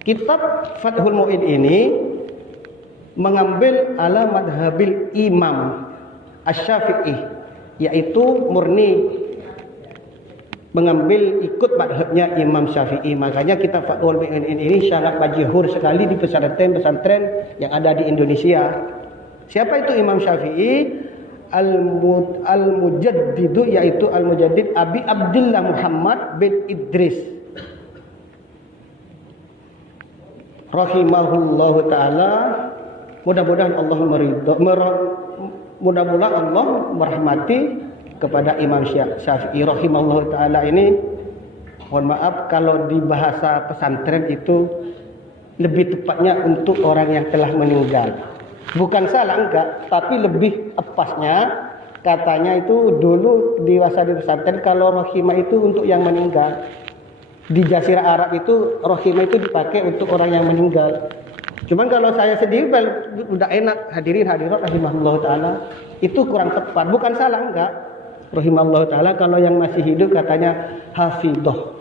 Kitab Fathul Mu'in ini mengambil ala madhabil Imam Asy-Syafi'i, yaitu murni mengambil ikut madhabnya Imam Syafi'i. Makanya kitab Fathul Mu'in ini sangat majhur sekali di pesantren-pesantren yang ada di Indonesia. Siapa itu Imam Syafi'i? Al-Mujaddidu, yaitu Al-Mujaddid Abi Abdullah Muhammad bin Idris rahimahullahu taala. Mudah-mudahan Allah mudah-mudahan Allah merahmati kepada Imam Syafi'i rahimahullahu taala ini. Mohon maaf kalau di bahasa pesantren itu lebih tepatnya untuk orang yang telah meninggal. Bukan salah enggak, tapi lebih epasnya katanya itu dulu di masa di pesantren kalau rohimah itu untuk yang meninggal. Di Jazirah Arab itu rohimah itu dipakai untuk orang yang meninggal. Cuman kalau saya sendiri udah enak hadirin hadirat rahimahullah taala, itu kurang tepat. Bukan salah enggak, rahimahullah taala kalau yang masih hidup katanya hafidhah,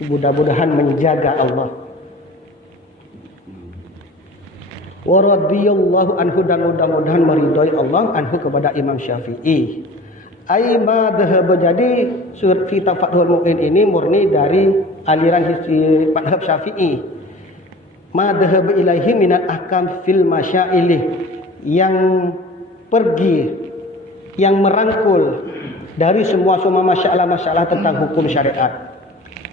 mudah-mudahan menjaga Allah. Wa radhiyallahu anhu, dan mudah-mudahan meridhai Allah anhu kepada Imam Syafi'i. Ai madhhab, jadi surat kitab Fathul Mu'in ini murni dari aliran madhab Syafi'i. Madhhab ilaihi minal ahkam fil masyailih, yang pergi, yang merangkul dari semua masalah-masalah tentang hukum syariat.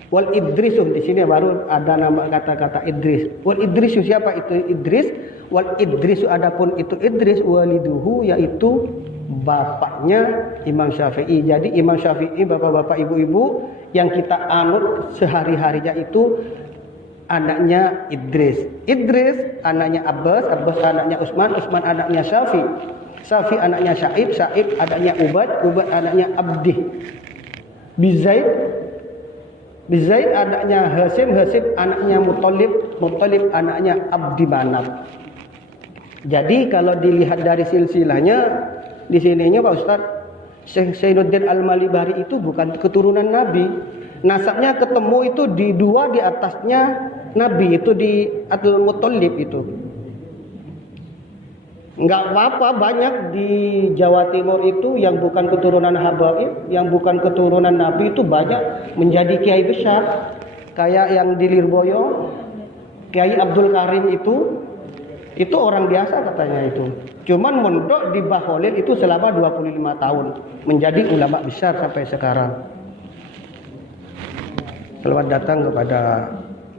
Wal Idrisu, di sini baru ada nama kata-kata Idris. Wal Idrisu, siapa itu Idris? Wal Idrisu, adapun itu Idris, waliduhu, yaitu bapaknya Imam Syafi'i. Jadi Imam Syafi'i, bapak-bapak, ibu-ibu yang kita anut sehari-harinya itu anaknya Idris. Idris anaknya Abbas, Abbas anaknya Utsman, Utsman anaknya Syafi', Syafi' anaknya Syaib, Syaib anaknya Ubad, Ubad anaknya Abdi. Bizaid anaknya Hasim, Hasim anaknya Muttalib, Muttalib anaknya Abdi Manaf. Jadi kalau dilihat dari silsilahnya di sininya Pak Ustaz, Syekh Zainuddin Al-Malibari itu bukan keturunan Nabi. Nasabnya ketemu itu di dua di atasnya Nabi, itu di Abdul Muttalib itu. Enggak apa-apa, banyak di Jawa Timur itu yang bukan keturunan Habaib, yang bukan keturunan Nabi itu banyak menjadi kiai besar. Kayak yang di Lirboyo, Kiai Abdul Karim itu orang biasa katanya itu. Cuman mondok di Baholil itu selama 25 tahun, menjadi ulama besar sampai sekarang. Selamat datang kepada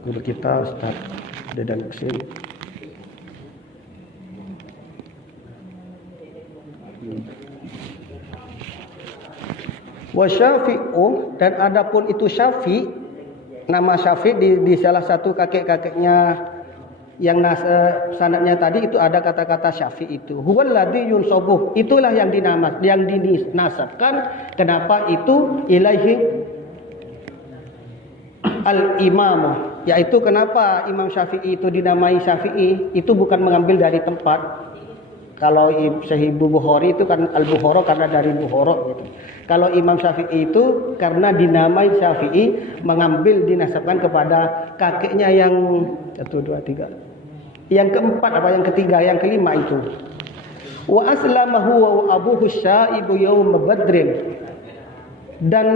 guru kita Ustaz Dedan Husin. Wa Syafi'u, dan adapun itu Syafi', nama Syafi' di salah satu kakek-kakeknya yang sanadnya tadi itu ada kata-kata Syafi' itu. Huwal ladzi yunsabuh, itulah yang dinasabkan. Kenapa itu ilaihi al-imamah, yaitu kenapa Imam Syafi'i itu dinamai Syafi'i, itu bukan mengambil dari tempat. Kalau Sahih Bukhari itu kan Al-Bukhara karena dari Bukhara gitu. Kalau Imam Syafi'i itu karena dinamai Syafi'i, mengambil dinasabkan kepada kakeknya yang 1, 2, 3. Yang keempat apa yang ketiga, yang kelima itu. Wa aslamahu wa abuhu syaibu yaum Badrin. Dan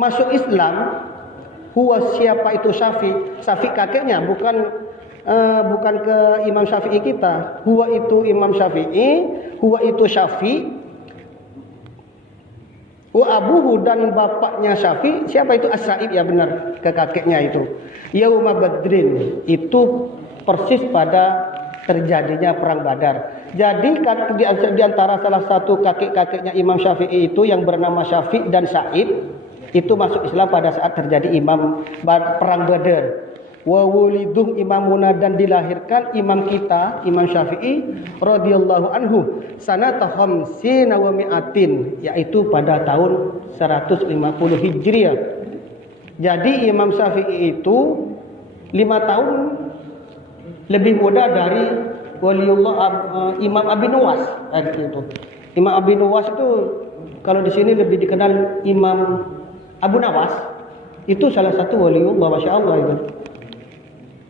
masuk Islam huwa, siapa itu Syafi'? Syafi' kakeknya, bukan ke Imam Syafi'i kita. Huwa itu Imam Syafi'i, huwa itu Syafi', wa abuhu, dan bapaknya Syafi', siapa itu? As-Sa'ib, ya benar, ke kakeknya itu. Yauma Badrin, itu persis pada terjadinya perang Badar. Jadi di antara salah satu kakek-kakeknya Imam Syafi'i itu yang bernama Syafi' dan Sa'id, itu masuk Islam pada saat terjadi perang Badar. Wa wuliduh imamuna, dan dilahirkan imam kita Imam Syafi'i radhiyallahu anhu sanata khamsina wa mi'atin, yaitu pada tahun 150 Hijriah. Jadi Imam Syafi'i itu 5 tahun lebih muda dari waliullah Imam Abi Nuwas itu. Imam Abi Nuwas itu kalau di sini lebih dikenal Imam Abu Nawas, itu salah satu waliullah, masya Allah itu.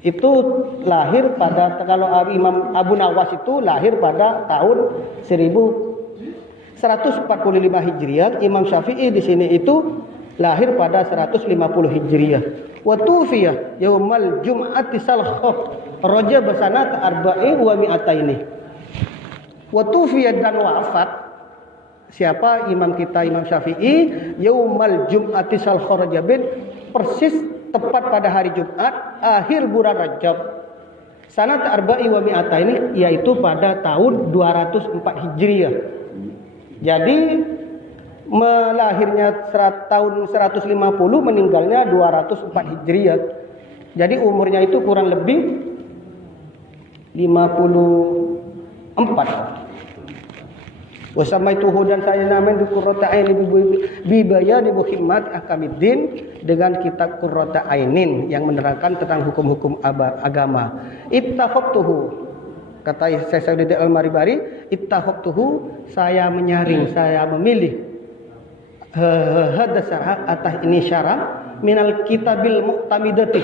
itu lahir pada, kalau Imam Abu Nawas itu lahir pada tahun 1145 Hijriah. Imam Syafi'i di sini itu lahir pada 150 Hijriah. Wa tufiya yaumal jum'ati salkhah Rajab sanata arba'in wa mi'ataini. Wa tufiya dan wafat siapa imam kita Imam Syafi'i yaumal jum'ati salkhah Rajabin, persis tepat pada hari Jumat akhir bulan Rajab sanata arba'in wa mi'ataini, yaitu pada tahun 204 Hijriah. Jadi melahirnya tahun 150, meninggalnya 204 Hijriah. Jadi umurnya itu kurang lebih 54. Wasammaituhu, dan saya namain Qurrata Ainin bibaya di Muhammad Ahkamiddin, dengan kitab Qurrata Ainin yang menerangkan tentang hukum-hukum agama. Ittaqtuhu, kata Syekh Sa'id Al-Maribari, ittaqtuhu, saya menyaring, saya memilih hadasah atas ini syarah minal kitabil mu'tamidati,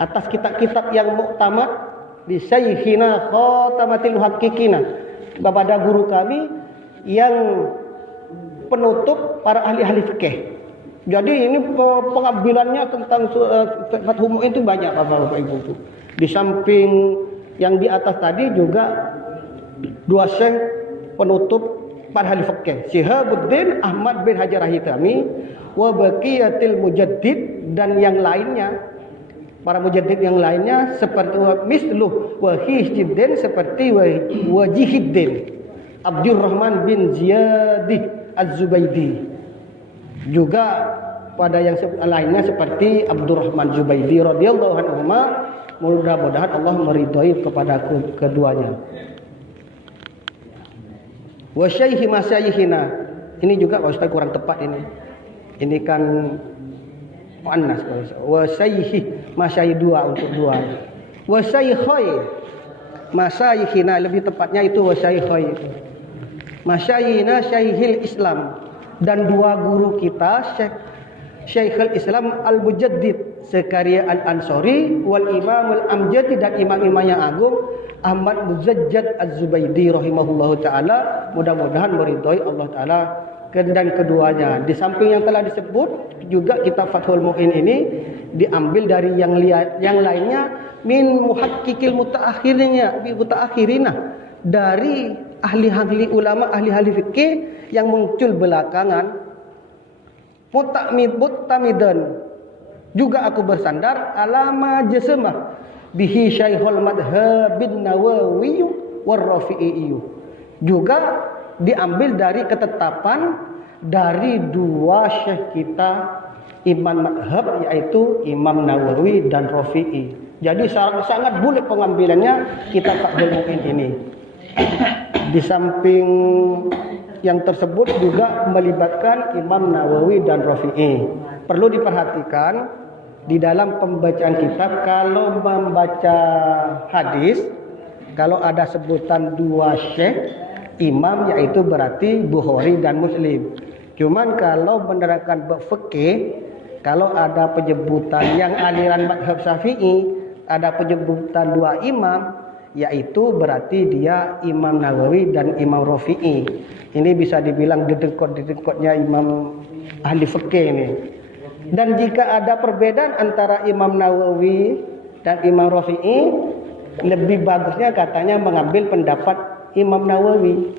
atas kitab-kitab yang muktamad di Syekhina Khatamatil Muhaqqiqina, kepada guru kami yang penutup para ahli-ahli fikih. Jadi ini pengambilannya tentang Fathul Mu'in itu banyak Bapak Ibu. Di samping yang di atas tadi juga dua syekh penutup para ahli fikih, Syihabuddin Ahmad bin Hajar Al-Haytami wa baqiyatil mujaddid, dan yang lainnya, para mujaddid yang lainnya seperti misluh wa Hizjuddin, seperti Wajihuddin Abdurrahman bin Ziyadi Az-Zubaidi, juga pada yang lainnya seperti Abdurrahman Zubaidi radhiyallahu anhu. Mudah-mudahan Allah meridhai kepada keduanya. Wa syaihi masyayihina, ini juga Pak Ustaz kurang tepat ini. Ini kan muannas. Wa syaihi masyayih dua, untuk dua. Wa syaikhai masyayihina, lebih tepatnya itu wa syaikhai itu. Masyayihina Syekhul Islam, dan dua guru kita Syekhul Islam Al-Mujaddid Zakaria Al-Ansari wal Imam Al-Amjadi, dan imam-imam yang agung Ahmad Muzajjad Az-Zubaidi rahimahullahu taala. Mudah-mudahan meridhai Allah taala dan keduanya. Di samping yang telah disebut, juga kitab Fathul Mu'in ini diambil dari yang lainnya min muhaqqiqil mutaakhirina, dari ahli-ahli ulama, ahli-ahli fikih yang muncul belakangan. Muttamidan, juga aku bersandar alama jasamah bihi Syekhul Madhabin Nawawi war Rafi'i, juga diambil dari ketetapan dari dua syekh kita imam madhab, yaitu Imam Nawawi dan Rafi'i. Jadi sangat bulat pengambilannya kitab Fathul Mu'in ini. Di samping yang tersebut juga melibatkan Imam Nawawi dan Rafi'i. Perlu diperhatikan di dalam pembacaan kitab, kalau membaca hadis, kalau ada sebutan dua syekh imam, yaitu berarti Bukhari dan Muslim. Cuman kalau menerangkan bab fikih, kalau ada penyebutan yang aliran mazhab Syafi'i, ada penyebutan dua imam, yaitu berarti dia Imam Nawawi dan Imam Rafi'i. Ini bisa dibilang dedengkot-dedengkotnya imam ahli fikih ini. Dan jika ada perbedaan antara Imam Nawawi dan Imam Rafi'i, lebih bagusnya katanya mengambil pendapat Imam Nawawi.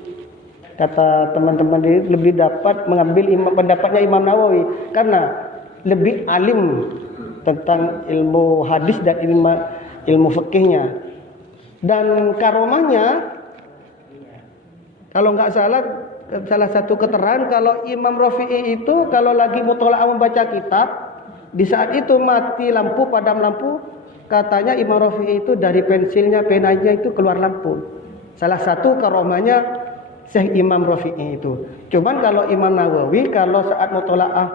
Kata teman-teman ini, lebih dapat mengambil pendapatnya Imam Nawawi karena lebih alim tentang ilmu hadis dan ilmu fikihnya. Dan karomahnya, kalau nggak salah satu keterangan, kalau Imam Rafi'i itu kalau lagi mutola'ah membaca kitab, di saat itu mati lampu, padam lampu, katanya Imam Rafi'i itu dari pensilnya, penanya itu keluar lampu. Salah satu karomahnya Syekh Imam Rafi'i itu. Cuman kalau Imam Nawawi, kalau saat mutola'ah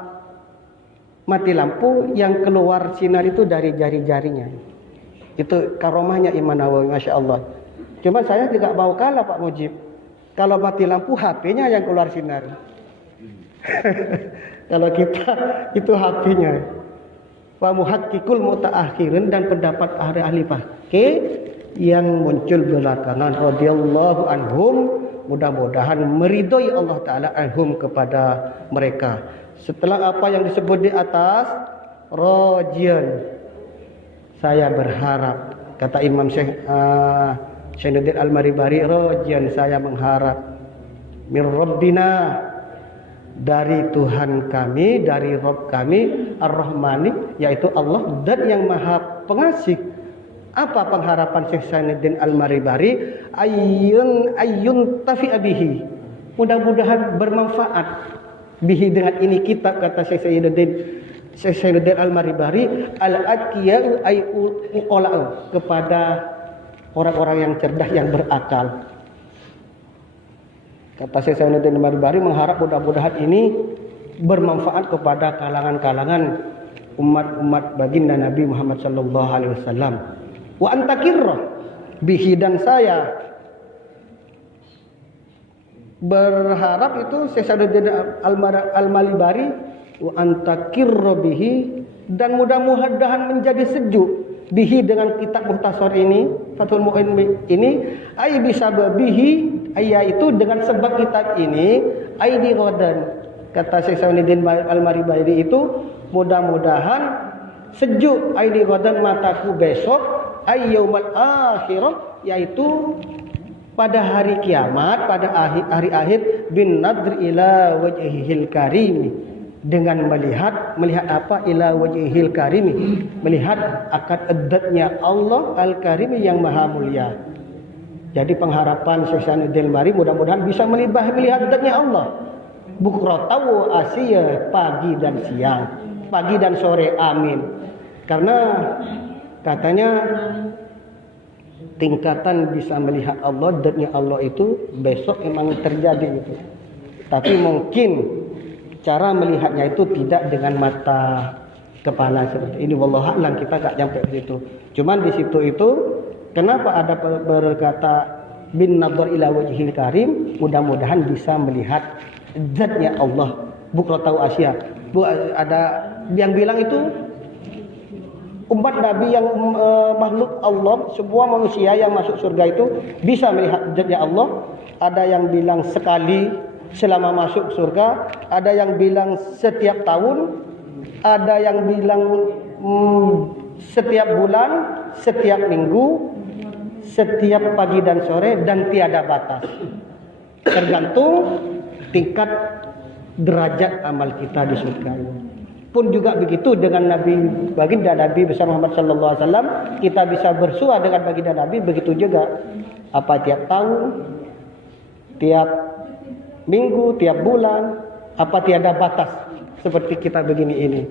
mati lampu, yang keluar sinar itu dari jari-jarinya. Itu karomahnya Imam Nawawi, Masya Allah. Cuma saya tidak mau kalah Pak Mujib. Kalau mati lampu, HP-nya yang keluar sinar. Kalau kita, itu HP-nya. wa muhakkikul mutaakhirin, dan pendapat ahli fikih yang muncul belakangan radhiyallahu anhum, mudah-mudahan meridhoi Allah taala anhum kepada mereka. Setelah apa yang disebut di atas, rajian, saya berharap, kata Imam Syainuddin Al-Maribari, rajian, saya mengharap, min rabbina, dari Tuhan kami, dari Rabb kami, Ar-Rahmani, yaitu Allah, dan yang maha pengasih. Apa pengharapan Syekh Syainuddin Al-Maribari? Ayyun tafi'a bihi, mudah-mudahan bermanfaat bihi, dengan ini kitab, kata Syekh Syainuddin Al-Maribari, al-atqiya'u ay uqala'u, kepada orang-orang yang cerdas, yang berakal. Kata Syekh Syainuddin Al-Maribari mengharap mudah-mudahan ini bermanfaat kepada kalangan-kalangan umat-umat baginda Nabi Muhammad sallallahu alaihi wasallam. Wa antakirra bihi, dan saya berharap itu Syekh Syainuddin Al-Maribari, wa antakirra bihi, dan mudah-mudahan menjadi sejuk bihi, dengan kitab Mukhtasar ini, Fathul Mu'in ini, ay bisababihi, yaitu dengan sebab kitab ini, aidi ghadan, kata Syekh Syainuddin Al-Maribari itu, mudah-mudahan sejuk aidi ghadan, mataku besok, ay yaumal akhirah, yaitu pada hari kiamat, pada hari akhir, bin nadr ila wajhihil karim, dengan melihat apa, ila wajhihil karim, melihat akan edatnya Allah al-karim yang maha mulia. Jadi pengharapan Syekh Syainuddin Al-Maribari mudah-mudahan bisa melihat edatnya Allah, bukratan wa asya, pagi dan siang, pagi dan sore, amin. Karena katanya tingkatan bisa melihat Allah, edatnya Allah itu besok memang terjadi itu. Tapi mungkin cara melihatnya itu tidak dengan mata kepala seperti ini. Wallahu a'lam, kita enggak sampai ke situ. Cuman di situ itu kenapa ada berkata bin nadhar ila wajhil karim, mudah-mudahan bisa melihat zatnya Allah, bukratan asya. Ada yang bilang itu umat Nabi yang makhluk Allah, semua manusia yang masuk surga itu bisa melihat zatnya Allah. Ada yang bilang sekali selama masuk surga, ada yang bilang setiap tahun, ada yang bilang setiap bulan, setiap minggu, setiap pagi dan sore, dan tiada batas. Tergantung tingkat derajat amal kita di surga. Pun juga begitu dengan Nabi, baginda Nabi besar Muhammad sallallahu alaihi wasallam, kita bisa bersua dengan baginda Nabi, begitu juga apa tiap tahun, tiap minggu, tiap bulan, apa tiada batas seperti kita begini ini.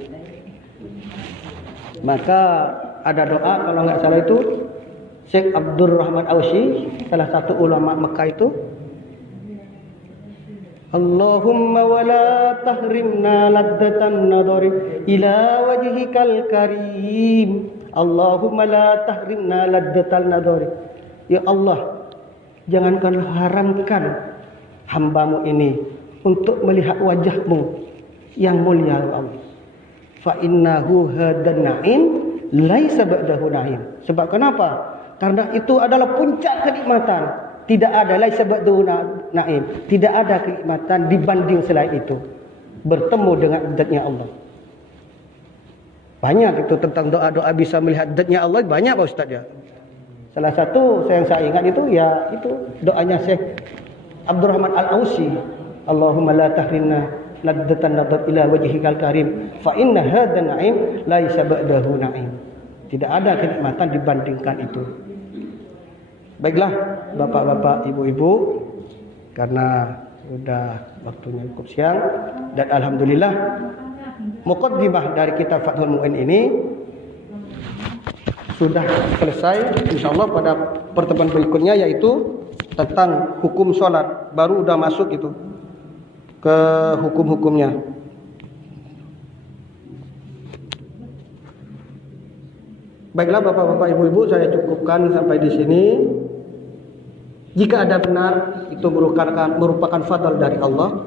Maka ada doa, kalau enggak salah itu Syekh Abdurrahman Ausi, salah satu ulama Mekah itu, Allahumma wala tahrimna laddatan nadhari ila wajhikal karim. Allahumma la tahrimna laddatan nadhari. Ya Allah, jangankan haramkan hambamu ini untuk melihat wajahmu yang mulia, ya Allah. Fa innahu hadan na'im laisa ba'dahu na'im. Sebab kenapa? Karena itu adalah puncak kenikmatan. Tidak ada laisa ba'dahu na'im. Tidak ada kenikmatan dibanding selain itu. Bertemu dengan zatnya Allah. Banyak itu tentang doa-doa bisa melihat zatnya Allah, banyak Pak Ustaz ya. Salah satu yang saya ingat itu ya itu doanya Syekh Abdurrahman Al-Ausi, Allahumma la tahrimna laddatan nadhar ila wajhikal karim fa inna hadha na'im laisa ba'dahu na'im. Tidak ada kenikmatan dibandingkan itu. Baiklah bapak-bapak, ibu-ibu, karena sudah waktunya cukup siang dan alhamdulillah muqaddimah dari kitab Fathul Mu'in ini sudah selesai. Insyaallah pada pertemuan berikutnya yaitu tentang hukum sholat, baru udah masuk itu ke hukum-hukumnya. Baiklah bapak-bapak, ibu-ibu, saya cukupkan sampai di sini. Jika ada benar, itu merupakan fadl dari Allah,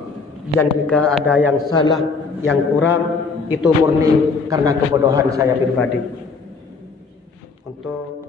dan jika ada yang salah, yang kurang, itu murni karena kebodohan saya pribadi. Untuk